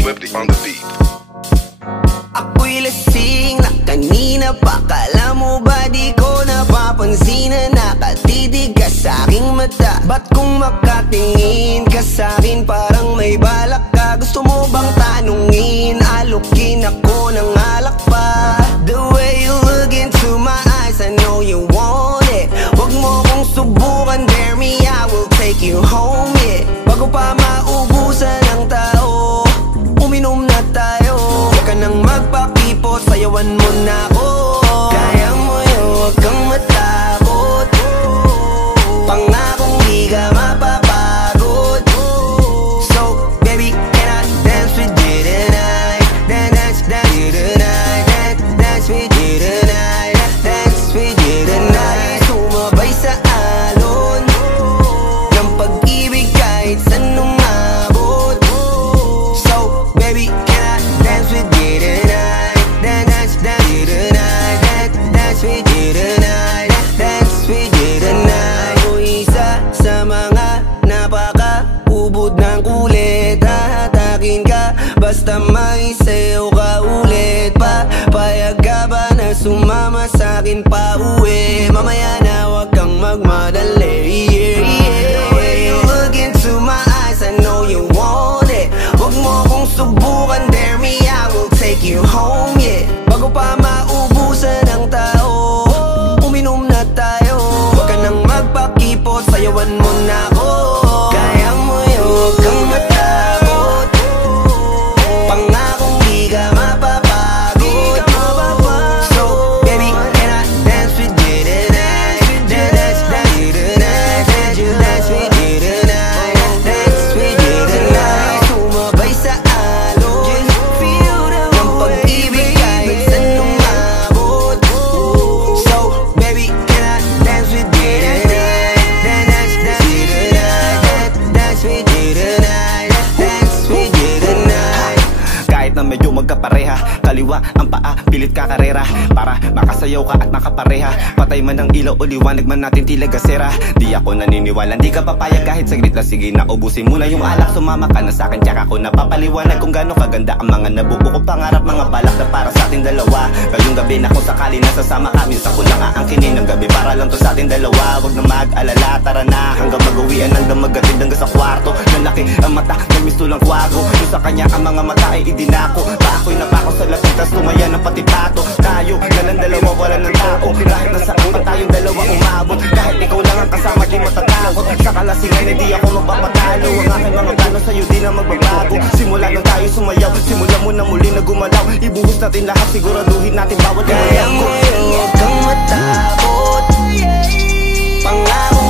Swifty on the beat. Ako'y lasing na kanina pa. Kala mo ba di ko napapansin na nakatitig ka sa'king mata? Ba't kung makatingin ka sa'kin parang may balak ka? Gusto mo bang tanungin? Alukin ako ng alak pa. The way you look into my eyes, I know you want it. Wag mo kong subukan, dare me, I will take you home, yeah. Bago pa maubusan ng tao, uminom na tayo. Huwag ka nang magpakipot, sayawan mo na ako. Kaya mo yun, huwag kang matakot. Pangakong di ka mapapagod. So, baby, can I dance with you tonight? Dance with you tonight. Dance with you tonight. Dance with you tonight. Sumabay sa alon ng pag-ibig kahit saan umabot. So, baby, can I dance with you tonight? Dance with you tonight. Dance with you tonight. Dance with you tonight. O isa sa mga napaka-ubod ng kulit. Hahatakin ka basta may sayo ka ulit pa. Payag ka ba na sumama sa'kin pa uwi? Mamaya na wag kang magmadali, yeah, yeah. The way you look into my eyes, I know you want it. Wag mo kong subukan, dare me, I will take you home, yeah. Bago pa maubusan ng tao, uminom na tayo. Wag ka nang magpakipot, sayawan mo na ako. Kaya mo yun, wag kang matakot. Pangakong di ka mapapagod. So, baby, can I dance with you tonight? Dance with you tonight. Dance with you tonight. Dance with you tonight. Sumabay sa alon ng pag-ibig kahit saan umabot. So, baby, can I dance with you tonight? Dance with you tonight. Dance with you tonight. Dance with you tonight. Kahit na medyo magkapareha, kaliwa ang paa, pilit ka karera para makasayaw ka at makapareha. Patay man ang ilaw o liwanag man natin tila gasera. Di ako naniniwala, di ka papayag kahit saglit na. Sige na, ubusin mo na yung alak. Sumama ka na sa'kin, tsaka ko napapaliwanag kung gaano kaganda ang mga nabuo ko pangarap. Mga balak na para sa ating dalawa. Ngayong gabi na kung sakali nasasama kami, sa ko lang aangkinin ng gabi para lang to sa ating dalawa. Huwag na mag-alala, tara na hanggang mag-uwian, hanggang maggatid hanggang sa kwarto. Nalaki ang mata, nagmisto lang kwago. Yung sa kanya ang mga mata ay idinako. Ako'y napako sa lating, tas tumaya ng pati pato. Tayo na lang dalawa, wala ng tao. Kahit nasaan pa tayong dalawa umabot. Kahit ikaw lang ang kasama, di matatakot. Sa kalasingan, hindi ako magpapatalo. Ang aking mga plano sa'yo, di na magbabago. Simula nang tayo sumayaw, simula mo na muli na gumalaw. Ibuhos natin lahat, siguraduhin natin bawat Kaya mo yun, huwag kang matakot. Pangako